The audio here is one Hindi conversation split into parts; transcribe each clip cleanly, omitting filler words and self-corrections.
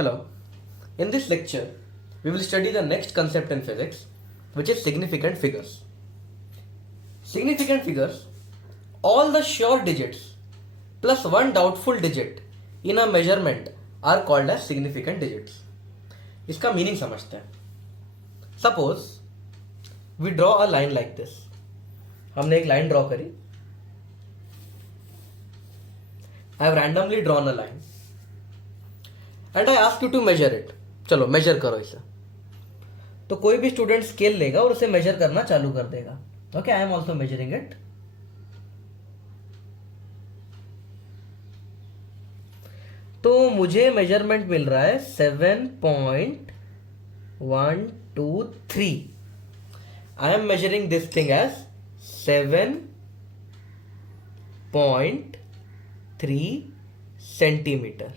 Hello. In this lecture, we will study the next concept in physics, which is significant figures. Significant figures, all the sure digits plus one doubtful digit in a measurement are called as significant digits. इसका मीनिंग समझते हैं. Suppose we draw a line like this. हमने एक लाइन ड्रॉ करी. I have randomly drawn a line and I ask you to measure it. चलो मेजर करो इसे. तो कोई भी स्टूडेंट स्केल लेगा और उसे मेजर करना चालू कर देगा. Okay, I am also measuring it. तो मुझे मेजरमेंट मिल रहा है 7.123. I am measuring this thing as 7.3 centimetre.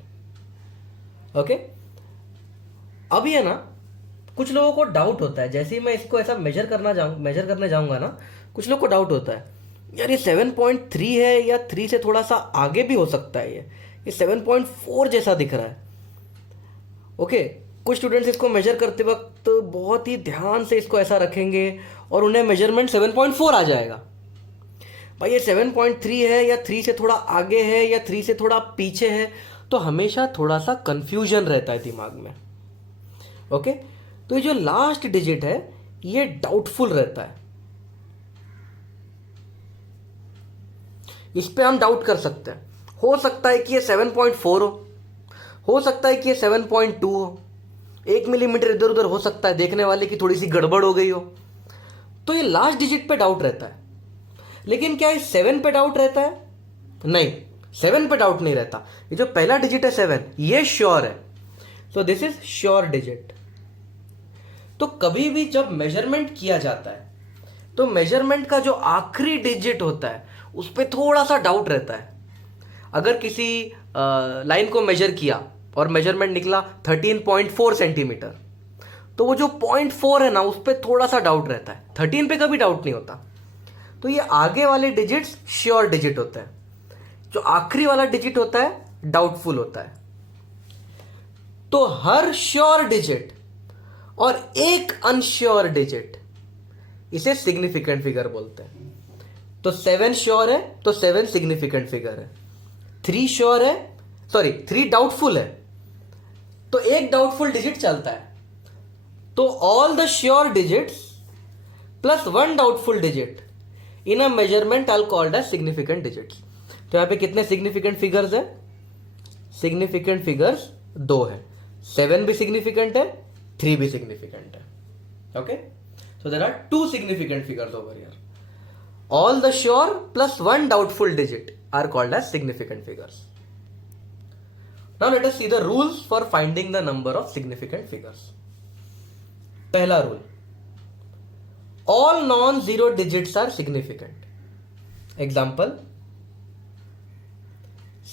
Okay, अभी है ना, कुछ लोगों को डाउट होता है जैसे ही मैं इसको ऐसा मेजर करने जाऊंगा ना, कुछ लोगों को डाउट होता है यार ये 7.3 है या 3 से थोड़ा सा आगे भी हो सकता है. ये 7.4 जैसा दिख रहा है. ओके, कुछ स्टूडेंट्स इसको मेजर करते वक्त बहुत ही ध्यान से इसको ऐसा रखेंगे और उन्हें मेजरमेंट 7.4 आ जाएगा. भाई ये 7.3 है या 3 से थोड़ा आगे है या 3 से थोड़ा पीछे है, तो हमेशा थोड़ा सा कंफ्यूजन रहता है दिमाग में. ओके, तो ये जो लास्ट डिजिट है ये डाउटफुल रहता है. इस पे हम डाउट कर सकते हैं. हो सकता है कि ये 7.4 हो सकता है कि ये 7.2 हो, 1 मिलीमीटर इधर उधर हो सकता है, देखने वाले की थोड़ी सी गड़बड़ हो गई हो. तो ये लास्ट डिजिट पे डाउट रहता है. लेकिन क्या इस 7 पे डाउट रहता है? नहीं, 7 पे डाउट नहीं रहता. ये जो पहला डिजिट है 7, ये श्योर है. सो दिस इज श्योर डिजिट. तो कभी भी जब मेजरमेंट किया जाता है तो मेजरमेंट का जो आखिरी डिजिट होता है उस पर थोड़ा सा डाउट रहता है. अगर किसी लाइन को मेजर किया और मेजरमेंट निकला 13.4 सेंटीमीटर, तो वो जो 0.4 है ना, उस पर थोड़ा सा डाउट रहता है. 13 पे कभी डाउट नहीं होता. तो ये आगे वाले डिजिट्स श्योर डिजिट होते हैं. जो आखिरी वाला डिजिट होता है डाउटफुल होता है. तो हर श्योर डिजिट और एक अनश्योर डिजिट, इसे सिग्निफिकेंट फिगर बोलते हैं. तो 7 श्योर है तो 7 सिग्निफिकेंट फिगर है. 3 श्योर है, 3 डाउटफुल है तो एक डाउटफुल डिजिट चलता है. तो all the sure digits plus 1 doubtful digit in a measurement are called as significant digits. तो यहां पे कितने सिग्निफिकेंट फिगर्स है? सिग्निफिकेंट फिगर्स 2 है. 7 भी सिग्निफिकेंट है, 3 भी सिग्निफिकेंट है. Okay, so there are 2 significant figures over here. All the sure plus 1 doubtful digit are called as significant figures. Now let us see the rules for finding the number of significant figures. पहला rule, all non-zero digits are significant. Example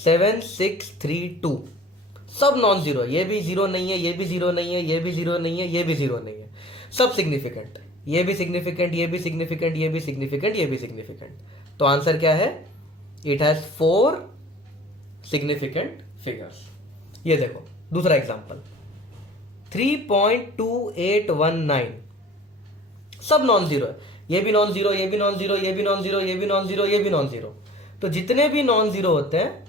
7632, सब नॉन जीरो. ये भी जीरो नहीं है, ये भी जीरो नहीं है, ये भी जीरो नहीं है, ये भी जीरो नहीं है, सब सिग्निफिकेंट. ये भी सिग्निफिकेंट, ये भी सिग्निफिकेंट, ये भी सिग्निफिकेंट, ये भी सिग्निफिकेंट. तो आंसर क्या है? It has 4 significant figures. ये देखो दूसरा एग्जांपल 3.2819, सब नॉन जीरो है. ये भी नॉन जीरो, ये भी नॉन जीरो, ये भी नॉन जीरो, ये भी नॉन जीरो, ये भी नॉन जीरो. तो जितने भी नॉन जीरो होते हैं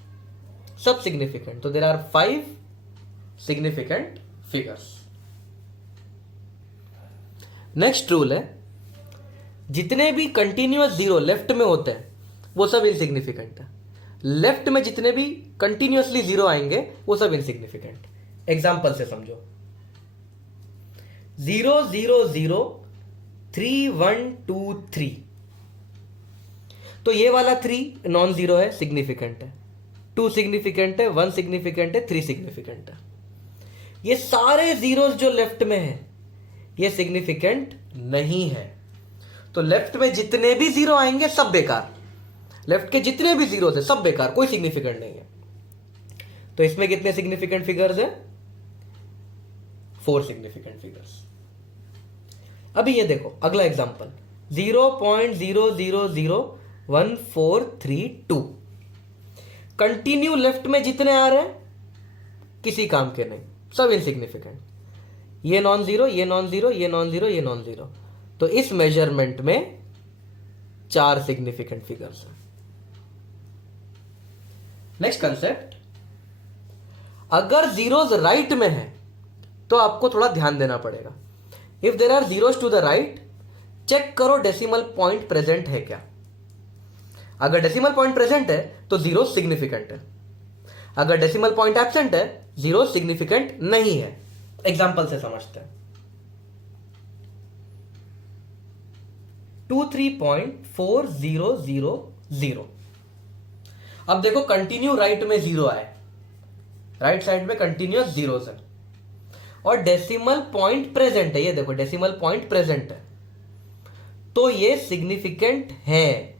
सब सिग्निफिकेंट. तो there are 5 significant figures. Next rule है, जितने भी कंटिन्यूअस जीरो लेफ्ट में होते हैं वो सब इनसिग्निफिकेंट है. लेफ्ट में जितने भी कंटिन्यूअसली जीरो आएंगे वो सब इनसिग्निफिकेंट. एग्जांपल से समझो, 0 0 0 3 1 2 3. तो ये वाला 3 नॉन जीरो है, सिग्निफिकेंट है. 2 सिग्निफिकेंट है, 1 सिग्निफिकेंट है, 3 सिग्निफिकेंट है. ये सारे जीरोस जो लेफ्ट में है ये सिग्निफिकेंट नहीं है. तो लेफ्ट में जितने भी जीरो आएंगे सब बेकार. लेफ्ट के जितने भी जीरो थे सब बेकार, कोई सिग्निफिकेंट नहीं है. तो इसमें कितने सिग्निफिकेंट फिगर्स हैं? 4 सिग्निफिकेंट फिगर्स. अभी ये देखो अगला एग्जांपल 0.000143 कंटिन्यू लेफ्ट में जितने आ रहे हैं किसी काम के नहीं, सब इनसिग्निफिकेंट, ये नॉन जीरो, ये नॉन जीरो, ये नॉन जीरो, ये नॉन जीरो। तो इस मेजरमेंट में 4 सिग्निफिकेंट फिगर्स हैं। नेक्स्ट कंसेप्ट, अगर जीरोज राइट में है तो आपको थोड़ा ध्यान देना पड़ेगा। If there are zeros to the right, check करो डेसिमल पॉइंट प्रेजेंट है क्या। अगर डेसिमल पॉइंट प्रेजेंट है तो जीरो सिग्निफिकेंट है, अगर डेसिमल पॉइंट एब्सेंट है जीरो सिग्निफिकेंट नहीं है। एग्जाम्पल से समझते हैं। 23.4000। अब देखो कंटिन्यू राइट में जीरो आए, राइट साइड में कंटिन्यूअस जीरोस है, और डेसिमल पॉइंट प्रेजेंट है। ये देखो डेसिमल पॉइंट प्रेजेंट है, तो ये सिग्निफिकेंट है।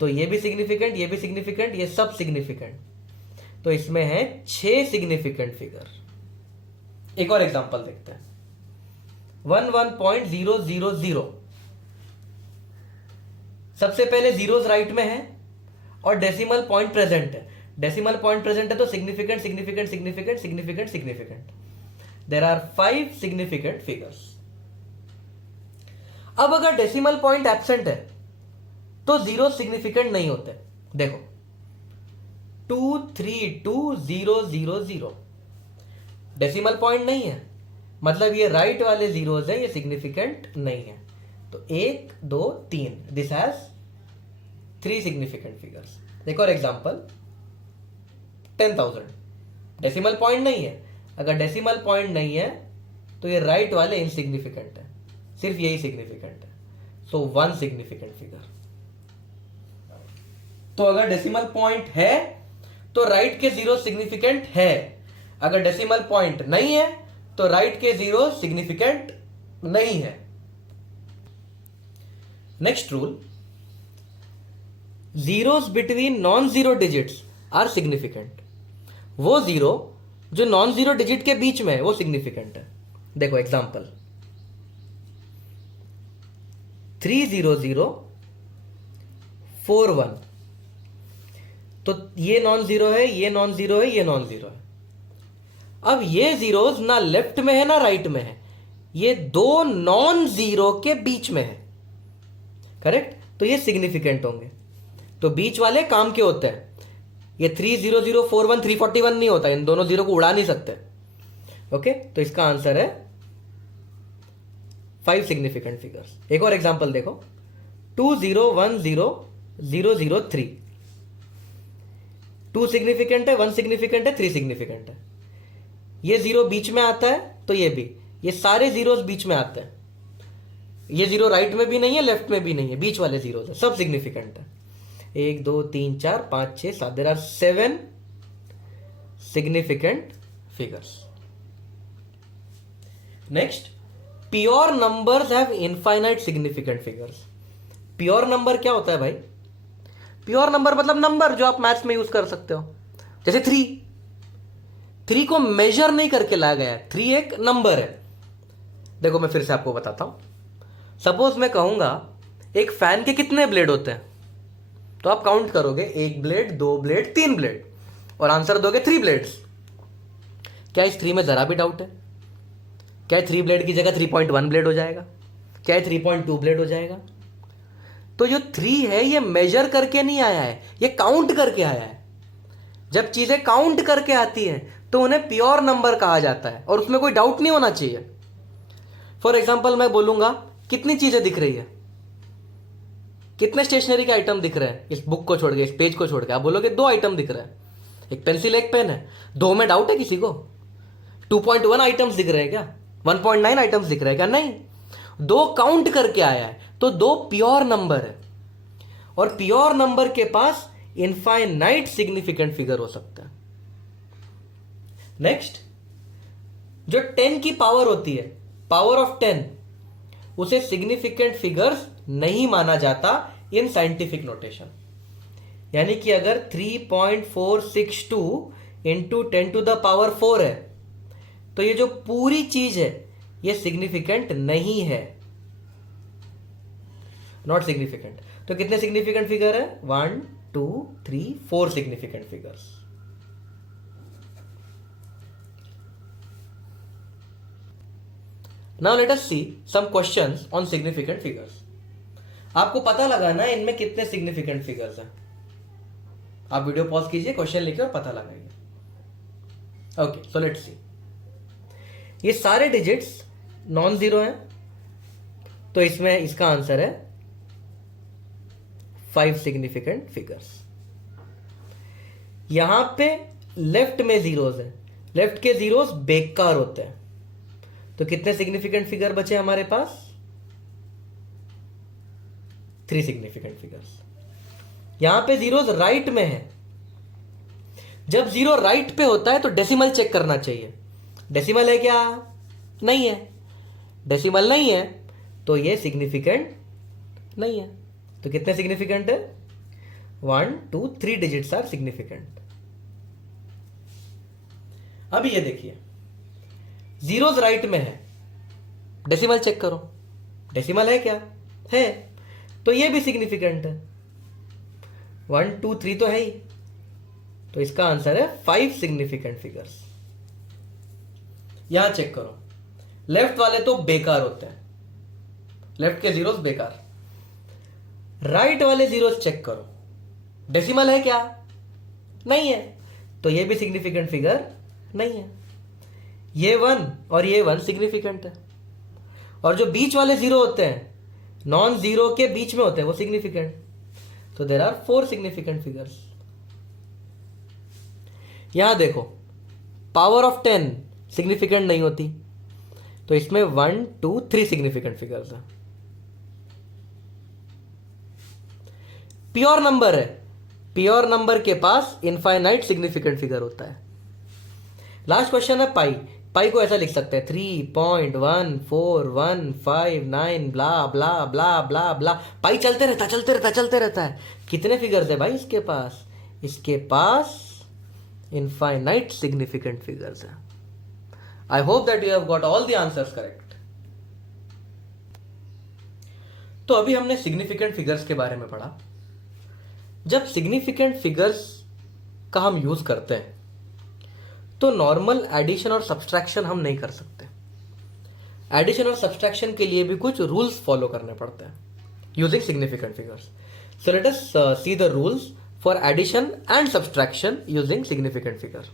तो ये भी सिग्निफिकेंट, ये भी सिग्निफिकेंट, ये सब सिग्निफिकेंट। तो इसमें है 6 सिग्निफिकेंट फिगर। एक और एग्जांपल देखते हैं। 11.000। सबसे पहले जीरोस राइट में है और डेसिमल पॉइंट प्रेजेंट है। डेसिमल पॉइंट प्रेजेंट है तो significant, significant, significant, significant, significant. There are 5 significant figures. अब अगर डेसिमल पॉइंट एब्सेंट है तो जीरो सिग्निफिकेंट नहीं होते। देखो 232,000 डेसिमल पॉइंट नहीं है, मतलब ये राइट वाले जीरोज है, ये सिग्निफिकेंट नहीं है। तो 1 2 3, दिस हैज 3 सिग्निफिकेंट फिगर्स। एक और एग्जांपल 10,000, डेसिमल पॉइंट नहीं है। अगर डेसिमल पॉइंट नहीं है तो ये राइट वाले इनसिग्निफिकेंट है, सिर्फ यही सिग्निफिकेंट है। सो 1 सिग्निफिकेंट फिगर। तो अगर डेसिमल पॉइंट है तो राइट के जीरो सिग्निफिकेंट है, अगर डेसिमल पॉइंट नहीं है तो राइट के जीरो सिग्निफिकेंट नहीं है। Next rule, zeros between non zero digits are significant. वो जीरो जो नॉन जीरो डिजिट के बीच में है वो सिग्निफिकेंट है। देखो एग्जांपल 30041। तो ये नॉन जीरो है, ये नॉन जीरो है, ये नॉन जीरो है। अब ये जीरोस ना लेफ्ट में है ना राइट में है, ये दो नॉन जीरो के बीच में है, करेक्ट। तो ये सिग्निफिकेंट होंगे। तो बीच वाले काम के होते हैं। ये 30041 341 नहीं होता, इन दोनों जीरो को उड़ा नहीं सकते। ओके, तो इसका आंसर है 5 सिग्निफिकेंट फिगर्स। एक और एग्जांपल देखो 2010003। 2 सिग्निफिकेंट है, 1 सिग्निफिकेंट है, 3 सिग्निफिकेंट है। ये जीरो बीच में आता है तो ये भी, ये सारे जीरोस बीच में आते हैं। ये जीरो राइट में भी नहीं है, लेफ्ट में भी नहीं है, बीच वाले जीरोस है, सब सिग्निफिकेंट है। 1 2 3 4 5 6 7, there are 7 significant figures. Next, pure numbers have infinite significant figures. Pure number क्या होता है भाई? प्योर नंबर मतलब नंबर जो आप मैथ्स में यूज कर सकते हो। जैसे 3 को मेजर नहीं करके लाया गया है, 3 एक नंबर है। देखो मैं फिर से आपको बताता हूं। सपोज मैं कहूंगा एक फैन के कितने ब्लेड होते हैं, तो आप काउंट करोगे 1 ब्लेड, 2 ब्लेड, 3 ब्लेड, और आंसर दोगे 3 ब्लेड्स। क्या इस 3 में जरा भी डाउट है? क्या 3 ब्लेड की जगह 3.1 ब्लेड हो जाएगा? क्या 3.2 ब्लेड हो जाएगा? तो जो 3 है ये मेजर करके नहीं आया है, ये काउंट करके आया है। जब चीजें काउंट करके आती हैं तो उन्हें प्योर नंबर कहा जाता है, और उसमें कोई डाउट नहीं होना चाहिए। फॉर एग्जाम्पल मैं बोलूंगा कितनी चीजें दिख रही है, कितने स्टेशनरी के आइटम दिख रहे हैं इस बुक को छोड़ के, इस पेज को छोड़ के? आप बोलोगे 2 आइटम दिख रहे हैं, एक पेंसिल एक पेन है। 2 में डाउट है किसी को? 2.1 आइटम्स दिख रहे हैं क्या? 1.9 आइटम्स दिख रहे हैं क्या? नहीं, 2 काउंट करके आया है, तो 2 प्योर नंबर है। और प्योर नंबर के पास इनफाइनाइट सिग्निफिकेंट फिगर हो सकता है। नेक्स्ट, जो 10 की पावर होती है, पावर ऑफ 10, उसे सिग्निफिकेंट फिगर्स नहीं माना जाता इन साइंटिफिक नोटेशन। यानी कि अगर 3.462 इंटू 10 टू द पावर 4 है, तो ये जो पूरी चीज है ये सिग्निफिकेंट नहीं है, नॉट सिग्निफिकेंट। तो कितने सिग्निफिकेंट फिगर है? 1 2 3 4 significant figures. Now let us see some questions on significant figures. आपको पता लगाना है इनमें कितने सिग्निफिकेंट फिगर्स हैं। आप वीडियो पॉज कीजिए, क्वेश्चन लिखिए और पता लगाइए। Okay, so let's see. ये सारे डिजिट्स नॉन जीरो हैं, तो इसमें इसका आंसर है 5 सिग्निफिकेंट फिगर्स। यहां पे लेफ्ट में जीरोस है, लेफ्ट के जीरोस बेकार होते हैं, तो कितने सिग्निफिकेंट फिगर बचे हमारे पास? 3 सिग्निफिकेंट फिगर्स। यहां पे जीरोस राइट में है। जब जीरो राइट पे होता है तो डेसिमल चेक करना चाहिए। डेसिमल है क्या? नहीं है। डेसिमल नहीं है तो ये सिग्निफिकेंट नहीं है। तो कितने सिग्निफिकेंट है? 1 2 3 डिजिट्स आर सिग्निफिकेंट। अभी ये देखिए, जीरोस राइट में है, डेसिमल चेक करो। डेसिमल है क्या? है, तो ये भी सिग्निफिकेंट है। 1 2 3 तो है ही, तो इसका आंसर है 5 सिग्निफिकेंट फिगर्स। यहां चेक करो, लेफ्ट वाले तो बेकार होते हैं, लेफ्ट के जीरोस बेकार। राइट वाले जीरोस चेक करो, डेसिमल है क्या? नहीं है, तो ये भी सिग्निफिकेंट फिगर नहीं है। ये 1 और ये 1 सिग्निफिकेंट है, और जो बीच वाले जीरो होते हैं, नॉन जीरो के बीच में होते हैं, वो सिग्निफिकेंट। तो देयर आर 4 सिग्निफिकेंट फिगर्स। यहां देखो, पावर ऑफ 10 सिग्निफिकेंट नहीं होती, तो इसमें 1 2 3 सिग्निफिकेंट फिगर्स है। प्योर नंबर है, प्योर नंबर के पास इनफाइनाइट सिग्निफिकेंट फिगर होता है। लास्ट क्वेश्चन है पाई। पाई को ऐसा लिख सकते हैं 3.1415 ब्ला ब्ला ब्ला ब्ला ब्ला। पाई चलते रहता चलते रहता है। कितने फिगर्स है भाई इसके पास? इसके पास इनफाइनाइट सिग्निफिकेंट फिगर्स है। I hope that you have got all the answers correct. तो अभी हमने सिग्निफिकेंट फिगर्स के बारे में पढ़ा। जब सिग्निफिकेंट फिगर्स का हम यूज करते हैं तो नॉर्मल एडिशन और सब्सट्रैक्शन हम नहीं कर सकते। एडिशन और सब्सट्रैक्शन के लिए भी कुछ रूल्स फॉलो करने पड़ते हैं using significant figures. So let us see the rules for addition and subtraction using significant figure.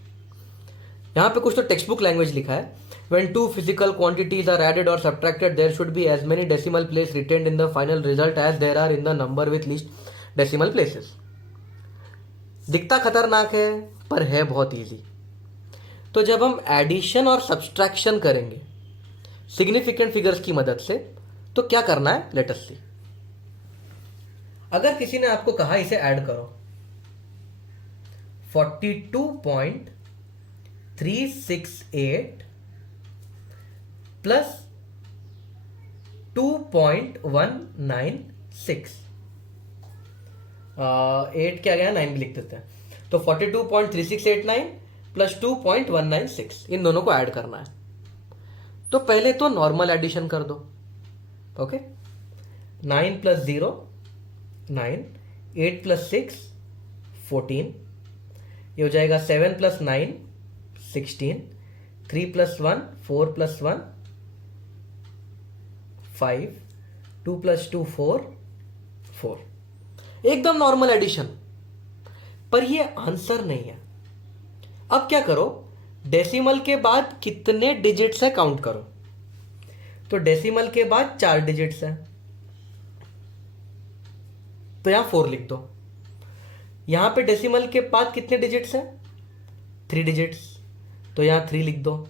यहां पे कुछ तो टेक्स्ट बुक लैंग्वेज लिखा है। When two physical quantities are added or subtracted, there should be as many decimal places retained in the final result as there are in the number with least decimal places. दिखता खतरनाक है पर है बहुत इजी। तो जब हम एडिशन और सब्सट्रैक्शन करेंगे सिग्निफिकेंट फिगर्स की मदद से, तो क्या करना है? लेट अस सी। अगर किसी ने आपको कहा इसे ऐड करो, 42.368 प्लस 2.196, 8 क्या गया, 9 भी लिख देते हैं। तो 42.3689 प्लस 2.196, इन दोनों को ऐड करना है। तो पहले तो नॉर्मल एडिशन कर दो। ओके, 9 प्लस 0 9, 8 प्लस 6 14, ये हो जाएगा 7 प्लस 9 16, 3 प्लस 1 4 प्लस 1 5, 2 प्लस 2 4 4। एकदम नॉर्मल एडिशन, पर ये आंसर नहीं है। अब क्या करो, डेसिमल के बाद कितने डिजिट्स है काउंट करो। तो डेसिमल के बाद 4 डिजिट्स है, तो यहां 4 लिख दो। यहां पे डेसिमल के बाद कितने डिजिट्स है? 3 डिजिट्स, तो यहां 3 लिख दो।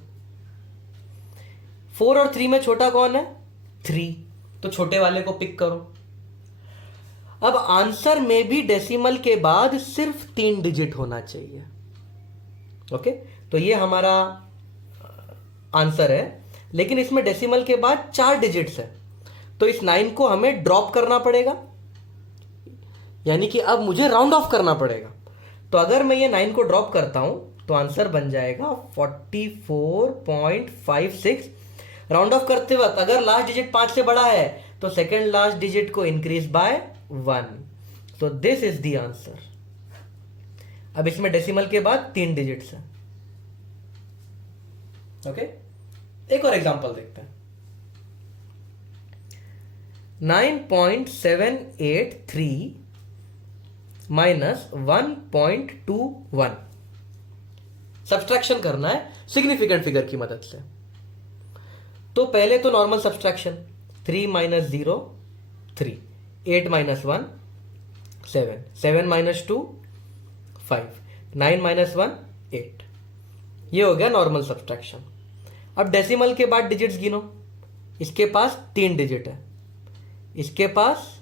4 और 3 में छोटा कौन है? 3, तो छोटे वाले को पिक करो। अब आंसर में भी डेसिमल के बाद सिर्फ 3 डिजिट होना चाहिए। ओके, तो ये हमारा आंसर है, लेकिन इसमें डेसिमल के बाद 4 डिजिट्स है, तो इस 9 को हमें ड्रॉप करना पड़ेगा, यानी कि अब मुझे राउंड ऑफ करना पड़ेगा। तो अगर मैं ये 9 को ड्रॉप करता हूं तो आंसर बन जाएगा 44.56। राउंड ऑफ करते वक्त अगर लास्ट डिजिट 5 से बड़ा है तो सेकेंड लास्ट डिजिट को इंक्रीज बाय 1, तो दिस इज द आंसर। अब इसमें डेसिमल के बाद 3 डिजिट्स हैं। ओके, एक और एग्जांपल देखते हैं। 9.783 माइनस 1.21 सब्सट्रैक्शन करना है सिग्निफिकेंट फिगर की मदद से। तो पहले तो normal subtraction, 3 minus 0 3, 8 minus 1 7, 7 minus 2 5, 9 minus 1 8। ये हो गया नॉर्मल सब्सट्रैक्शन। अब डेसिमल के बाद डिजिट्स गिनो। इसके पास 3 डिजिट है, इसके पास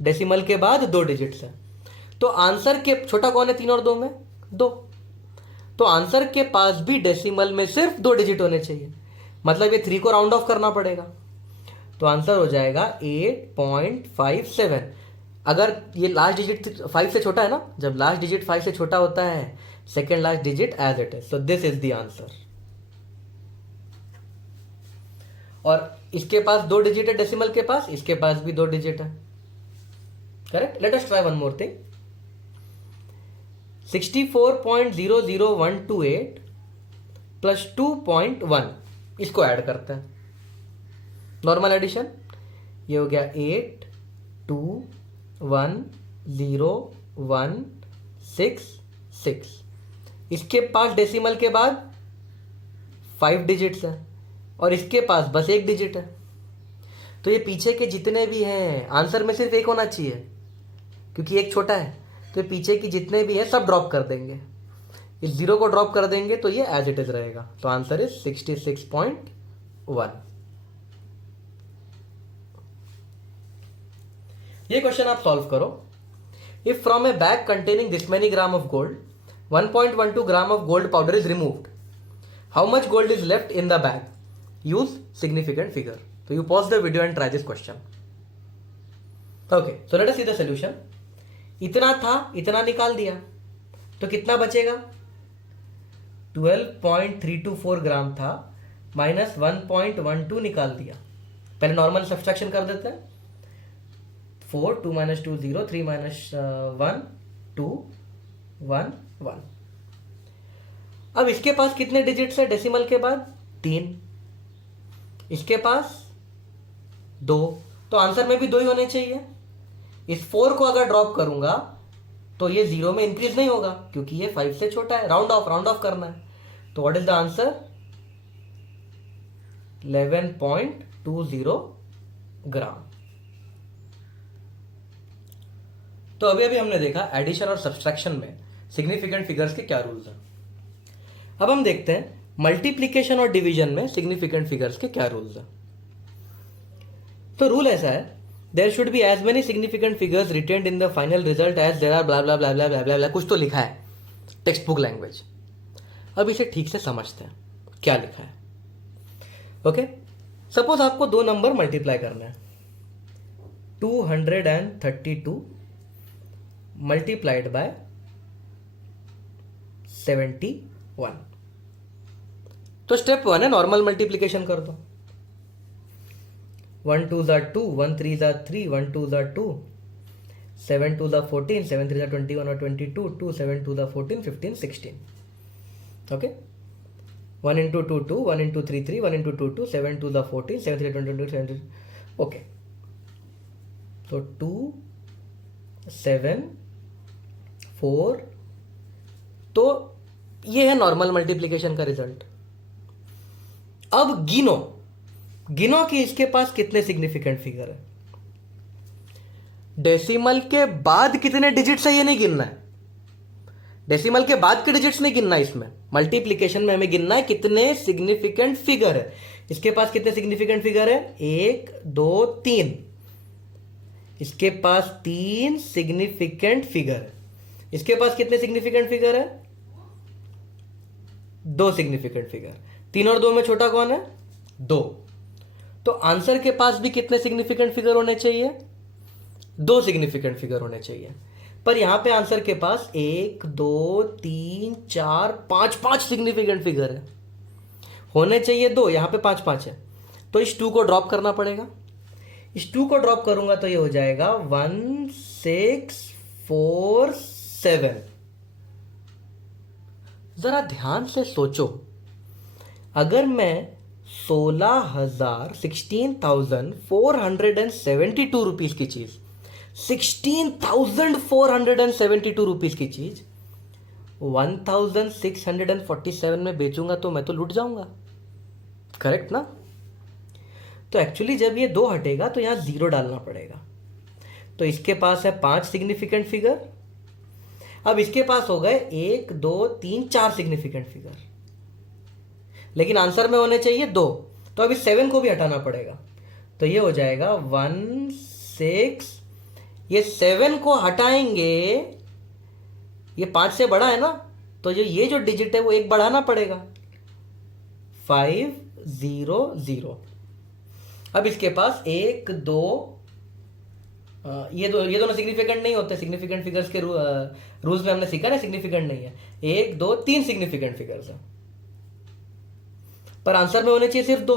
डेसिमल के बाद 2 डिजिट्स है। तो आंसर के छोटा कौन है 3 और 2 में? 2। तो आंसर के पास भी डेसिमल में सिर्फ 2 डिजिट होने चाहिए, मतलब ये 3 को राउंड ऑफ करना पड़ेगा। तो आंसर हो जाएगा 8.57। अगर ये लास्ट डिजिट 5 से छोटा है ना, जब लास्ट डिजिट 5 से छोटा होता है second last digit as it is, so this is the answer. और इसके पास 2 डिजिट है डेसिमल के पास, इसके पास भी 2 डिजिट है। Correct. Let us try one more thing. 64.00128 plus 2.1, इसको ऐड करते हैं, नॉर्मल एडिशन। ये हो गया 8 2 1 0 1 6 6। इसके पास डेसिमल के बाद 5 डिजिट्स है और इसके पास बस 1 डिजिट है। तो ये पीछे के जितने भी हैं, आंसर में सिर्फ एक होना चाहिए क्योंकि एक छोटा है, तो पीछे की जितने भी है सब ड्रॉप कर देंगे, इस 0 को ड्रॉप कर देंगे तो ये एज इट इज रहेगा। तो आंसर इज 66.1। ये क्वेश्चन आप सॉल्व करो। If from a bag containing this many gram of gold 1.12 gram of gold powder is removed, how much gold is left in the bag? Use significant figure. तो you pause the video and try this question. Okay, so let us see the solution. इतना था, इतना निकाल दिया, तो कितना बचेगा? 12.324 ग्राम था, माइनस 1.12 निकाल दिया। पहले नॉर्मल सब्सट्रैक्शन कर देते हैं। 4 2 माइनस 2 0, 3 माइनस 1 2 1 1। अब इसके पास कितने डिजिट्स है डेसिमल के बाद? 3। इसके पास 2, तो आंसर में भी 2 ही होने चाहिए। इस 4 को अगर ड्रॉप करूंगा तो ये 0 में इंक्रीज नहीं होगा क्योंकि ये 5 से छोटा है, राउंड ऑफ करना है। तो व्हाट इज द आंसर? 11.20 ग्राम। तो अभी हमने देखा एडिशन और सब्सट्रैक्शन में सिग्निफिकेंट फिगर्स के क्या रूल्स हैं। अब हम देखते हैं मल्टीप्लिकेशन और डिवीजन में सिग्निफिकेंट फिगर्स के क्या रूल्स हैं। तो रूल ऐसा है, there should be as many significant figures retained in the final result as there are blah blah blah blah blah blah, कुछ तो लिखा है टेक्स्ट बुक लैंग्वेज। अब इसे ठीक से समझते हैं क्या लिखा है। ओके, सपोज आपको 2 नंबर मल्टीप्लाई करना है। 232 मल्टीप्लाइड बाय 71। तो स्टेप 1 है नॉर्मल मल्टीप्लीकेशन कर दो। 1 2 2, 1 3 3, 1 2 2, 7 2 14, 7 3 21 और 22, 2 7 2 14 15 16। Okay, 1 into 2 2, 1 into 3 3, 1 into 2 2, 7 2 14, 7 3 22, 7 okay. तो 2 7 4, तो ये है नॉर्मल मल्टीप्लिकेशन का रिजल्ट। अब गिनो कि इसके पास कितने सिग्निफिकेंट फिगर है। डेसिमल के बाद कितने डिजिट्स है ये नहीं गिनना है, डेसिमल के बाद के डिजिट्स नहीं गिनना है। इसमें मल्टीप्लिकेशन में हमें गिनना है कितने सिग्निफिकेंट फिगर है। इसके पास कितने सिग्निफिकेंट फिगर है? 1 2 3। इसके पास 3 सिग्निफिकेंट फिगर है। इसके पास कितने सिग्निफिकेंट फिगर है? 2 सिग्निफिकेंट फिगर। 3 और 2 में छोटा कौन है? 2। तो आंसर के पास भी कितने सिग्निफिकेंट फिगर होने चाहिए? 2 सिग्निफिकेंट फिगर होने चाहिए। पर यहां पे आंसर के पास 1 2 3 4 5 सिग्निफिकेंट फिगर है, होने चाहिए 2, यहां पे 5 है। तो इस 2 को ड्रॉप करना पड़ेगा। इस 2 को ड्रॉप करूंगा तो ये हो जाएगा 1 6 4 7। जरा ध्यान से सोचो, अगर मैं 16,472 रुपीज की चीज, 16,472 रुपीज की चीज 1,647 में बेचूंगा तो मैं तो लूट जाऊंगा, करेक्ट ना? तो एक्चुअली जब ये 2 हटेगा तो यहां 0 डालना पड़ेगा। तो इसके पास है 5 सिग्निफिकेंट फिगर, अब इसके पास हो गए 1 2 3 4 सिग्निफिकेंट फिगर, लेकिन आंसर में होने चाहिए 2, तो अभी 7 को भी हटाना पड़ेगा। तो ये हो जाएगा 1 6, ये 7 को हटाएंगे, ये 5 से बड़ा है ना, तो ये जो डिजिट है वो 1 बढ़ाना पड़ेगा, 5 0 0। अब इसके पास 1 2, ये दोनों सिग्निफिकेंट नहीं होते, सिग्निफिकेंट फिगर्स के रूल्स में हमने सीखा ना, सिग्निफिकेंट नहीं है। 1 2 3 सिग्निफिकेंट फिगर्स है, पर आंसर में होने चाहिए सिर्फ 2।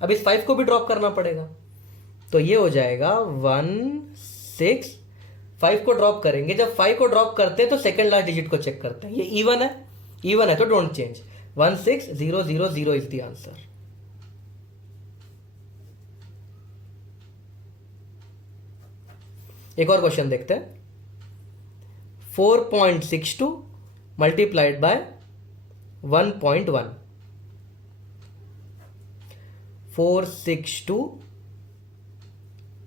अब इस 5 को भी ड्रॉप करना पड़ेगा, तो ये हो जाएगा 1 6। 5 को ड्रॉप करेंगे, जब 5 को ड्रॉप करते हैं तो सेकंड लास्ट डिजिट को चेक करते हैं, ये इवन है तो don't change. 1 6 0 0 0 is the answer. एक और क्वेश्चन देखते हैं। 4.62 मल्टीप्लाइड बाय 1.1, 462,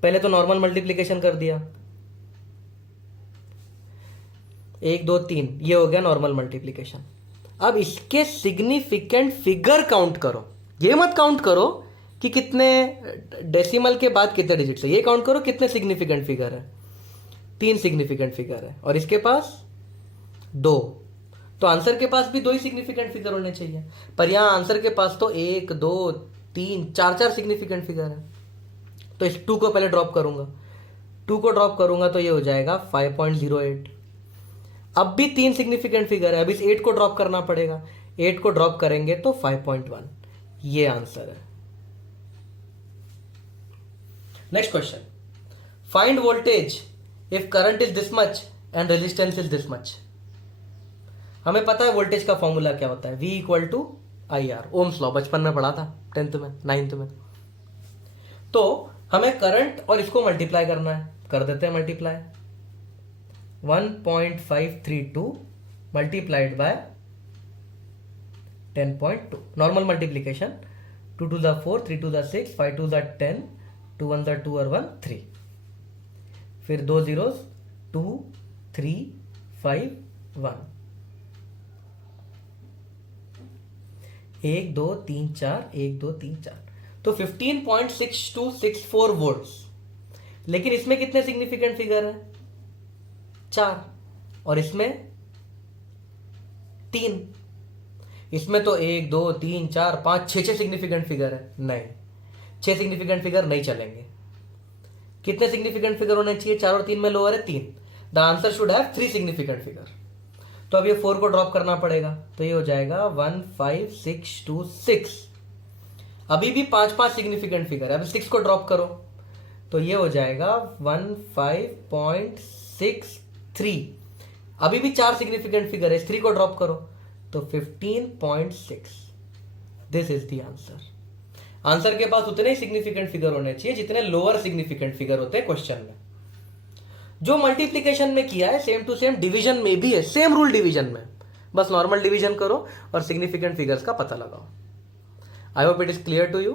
पहले तो नॉर्मल मल्टीप्लीकेशन कर दिया, 1 2 3, ये हो गया नॉर्मल मल्टीप्लीकेशन। अब इसके सिग्निफिकेंट फिगर काउंट करो, ये मत काउंट करो कि कितने डेसिमल के बाद कितने डिजिट है, ये काउंट करो कितने सिग्निफिकेंट फिगर है। 3 सिग्निफिकेंट फिगर है और इसके पास 2, तो आंसर के पास भी 2 ही सिग्निफिकेंट फिगर होने चाहिए, पर यहां आंसर के पास तो 1 2 3 4 सिग्निफिकेंट फिगर है। तो इस 2 को पहले ड्रॉप करूंगा, 2 को ड्रॉप करूंगा तो ये हो जाएगा 5.08। अब भी 3 सिग्निफिकेंट फिगर है, अब इस 8 को ड्रॉप करना पड़ेगा, 8 को ड्रॉप करेंगे तो 5.1, ये आंसर है। Next question, find voltage if current is this much and resistance is this much. हमें पता है वोल्टेज का फॉर्मूला क्या होता है, V = IR, ओम्स लॉ, बचपन में पढ़ा था, 10th में 9th में। तो हमें करंट और इसको मल्टीप्लाई करना है, कर देते हैं multiply. 1.532 multiplied by 10.2, normal multiplication, 2 2 4 3 2 6 5 2 10 2 1 2 और 1 3, फिर 2 zeros 2 3 5 1, 1 2 3 4 1 2 3 4, तो 15.6264 वोल्ट्स। लेकिन इसमें कितने सिग्निफिकेंट फिगर है, 4, और इसमें 3। इसमें तो 1 2 3 4 5 6 सिग्निफिकेंट फिगर है, नहीं, 6 सिग्निफिकेंट फिगर नहीं चलेंगे। कितने सिग्निफिकेंट फिगर होने चाहिए, 4 और 3 में लोअर है 3, the answer should have 3 significant figure. तो अब ये 4 को ड्रॉप करना पड़ेगा, तो ये हो जाएगा 1 5 6 2 6। अभी भी 5 सिग्निफिकेंट फिगर है, अब 6 को ड्रॉप करो तो ये हो जाएगा 15.63। अभी भी 4 सिग्निफिकेंट फिगर है, 3 को ड्रॉप करो तो 15.6। This is the answer. Answer के पास उतने ही सिग्निफिकेंट फिगर होने चाहिए जितने लोअर सिग्निफिकेंट फिगर होते हैं क्वेश्चन में। जो मल्टीप्लिकेशन में किया है सेम टू सेम डिवीजन में भी है, सेम रूल डिवीजन में, बस नॉर्मल डिवीजन करो और सिग्निफिकेंट फिगर्स का पता लगाओ। I hope it is clear to you.